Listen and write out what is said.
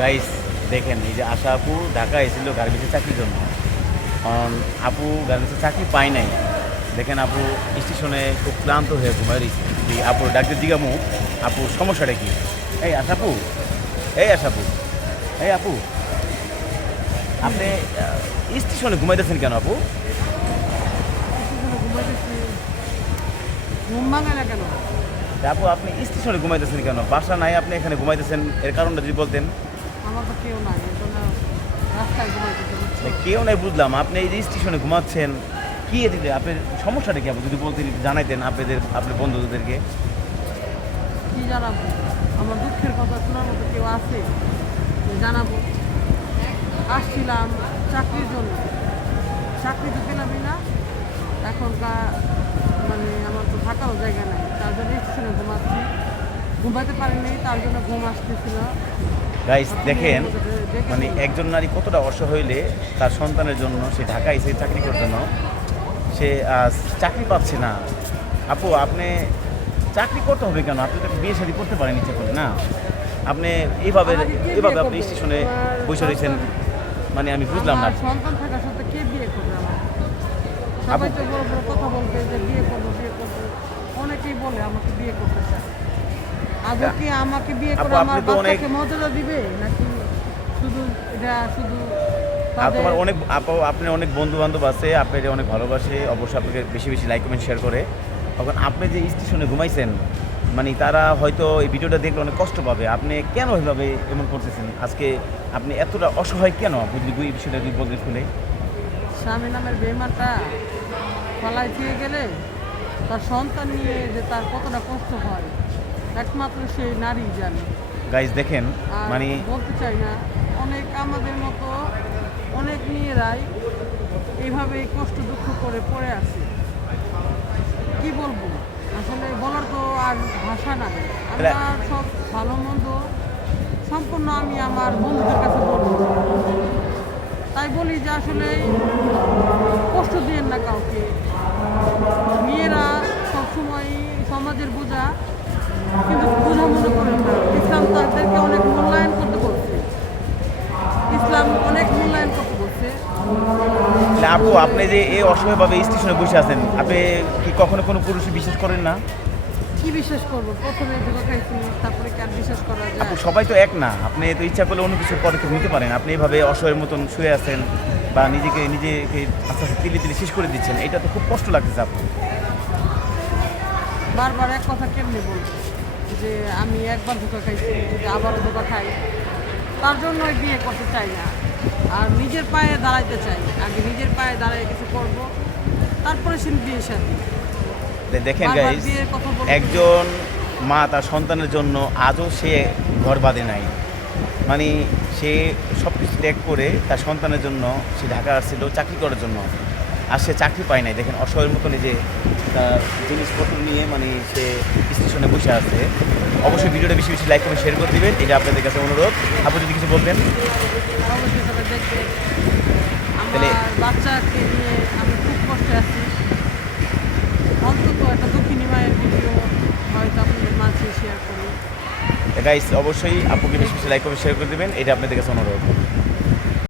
Guys দেখেন, এই যে আশা আপু ঢাকা এসেছিল গার্মেন্টসের চাকরির জন্য। আপু গার্মেন্টসের চাকরি পায় নাই। দেখেন আপু স্টেশনে খুব ক্লান্ত হয়ে ঘুমায় রয়েছে। এই আপুর ডাক্তার জিগামু, আপুর সমস্যাটা কি? এই আশাপু, এই আশাপু, এই আপু, আপনি স্টেশনে ঘুমাইতেছেন কেন আপু? ঘুম ভাঙে না কেন? আপু আপনি স্টেশনে ঘুমাইতেছেন কেন? বাসা নাই, আপনি এখানে ঘুমাইতেছেন, এর কারণটা যদি বলতেন। আমার তো কেউ নাই, এই জন্য রাস্তায় ঘুমাইতেছে, বুঝছো? কেউ নাই বুঝলাম, আপনি এই যে স্টেশনে ঘুমাচ্ছেন, কি এদিকে আপনার সমস্যাটা কি? আপনি যদি বলতেন, জানাইতেন আপনার বন্ধুদেরকে। কি জানাবো? আমার দুঃখের কথা শোনার মতো কেউ আছে যে জানাবো? আসছিলাম চাকরির জন্য, চাকরি তো পেলামই না। এখনকার মানে আমার তো থাকারও জায়গা নাই, তার জন্য স্টেশনে ঘুমাচ্ছি। ঘুমাতে পারিনি, তার জন্য ঘুম আসতেছিল। গাইস দেখেন, দেখেছেন? মানে একজন নারী কতটা অসহায় হইলে তার সন্তানের জন্য সে ঢাকায় এসে চাকরি করার জন্য সে চাকরি পাচ্ছে না। আপু আপনি চাকরি করতে হবে কেন? আপনি তো বিয়ে শাদী করতে পারেন ইচ্ছে করে না? আপনি এইভাবে আমাকে কে এইভাবে বিয়ে আপনি করবে? স্টেশনে আমার বসে রয়েছেন, মানে আমি বুঝলাম না। আমার সন্তান থাকার সাথে কে বিয়ে করবে আমার? সবাই তো বড় বড় কথা বলবে যে বিয়ে করবো বিয়ে করবো। অনেকেই বলে আমাকে বিয়ে করতে চায়। আদৌ কি আমাকে বিয়ে আপু, করে আপনি আমার তো অনেক বাচ্চাকে মর্যাদা দিবে, নাকি শুধু এটা শুধু আর তাদের তোমার অনেক আপু, আপনার অনেক বন্ধু বান্ধব আছে, আপনাকে অনেক ভালোবাসে, অবশ্যই আপনাকে বেশি বেশি লাইক কমেন্ট শেয়ার করে। তখন আপনি যে স্টেশনে ঘুমাইছেন, মানে তারা হয়তো এই ভিডিওটা দেখলে অনেক কষ্ট পাবে। আপনি কেন এভাবে এমন করতেছেন? আজকে আপনি এতটা অসহায় কেন? আপনি যদি এই বিষয়টা যদি বলতে শুনে। স্বামী নামের বেইমানটা পালায় থেকে গেলে তার সন্তান নিয়ে যে তার কতটা কষ্ট হয় একমাত্র সেই নারী জানে। গাইজ দেখেন, আর মানে বলতে চাই না, অনেক আমাদের মতো অনেক মেয়েরাই এইভাবে কষ্ট দুঃখ করে পড়ে আছে। কি বলবো, আসলে বলার তো আর ভাষা নাই। আমার সব ভালো মন্দ সম্পূর্ণ আমি আমার বন্ধুদের কাছে বলবো। তাই বলি যে আসলে কষ্ট দিয়েন না কাউকে। মেয়েরা সবসময় সমাজের বোঝা, কিন্তু বোঝা মনে করেন না। ইসলাম তাদেরকে অনেক মূল্যায়ন করতে বলছে, ইসলাম অনেক মূল্যায়ন করতে বলছে। তাহলে আপু, আপনি যে এই অসহায়ভাবে স্টেশনে বসে আছেন, আপনি কি কখনো কোনো পুরুষে বিশ্বাস করেন না? কি বিশ্বাস করবো? প্রথমে ধোকা খাইছি, তারপরে কি আর বিশ্বাস করা আপু যায়? সবাই তো এক না, আপনি তো ইচ্ছা করলে অন্য কিছু পদক্ষেপ নিতে পারেন। আপনি এভাবে অসহায়ের মতন শুয়ে আছেন বা নিজেকে আস্তে আস্তে তিলে তিলে শেষ করে দিচ্ছেন, এটা তো খুব কষ্ট লাগতেছে আপু। বারবার এক কথা কেমনে বলবো যে আমি একবার ধোকা খাইছি, যদি আবারও ধোকা খাই? তার জন্যই বিয়ে করতে চাই না। আর নিজের পায়ে দাঁড়াইতে চাই, আগে নিজের পায়ে দাঁড়িয়ে কিছু করবো, তারপরে সে বিয়ে শাদী। দেখেন বারবার গাইজ, বিয়ের কথা বলতে একজন মা তার সন্তানের জন্য আজও সে ঘর বাঁধে নাই। মানে সে সব কিছু ত্যাগ করে তার সন্তানের জন্য সে ঢাকা আসছিল চাকরি করার জন্য, আর সে চাকরি পায় নাই। দেখেন অসহায়ের মতন এই যে তার জিনিসপত্র নিয়ে মানে সে স্টেশনে বসে আছে। অবশ্যই ভিডিওটা বেশি বেশি লাইক করে শেয়ার করে দিবেন, এটা আপনাদের কাছে অনুরোধ। আপনি যদি কিছু বলতেন। অবশ্যই সবাই দেখবে। তাহলে আমার বাচ্চাকে নিয়ে আমি খুব কষ্টে আছি। অন্তত একটা দুঃখিনী মায়ের ভিডিও হয়তো আপনাদের মাঝে শেয়ার করি। গাইস অবশ্যই আপুকে বেশি বেশি লাইক করে শেয়ার করে দিবেন, এটা আপনাদের কাছে অনুরোধ।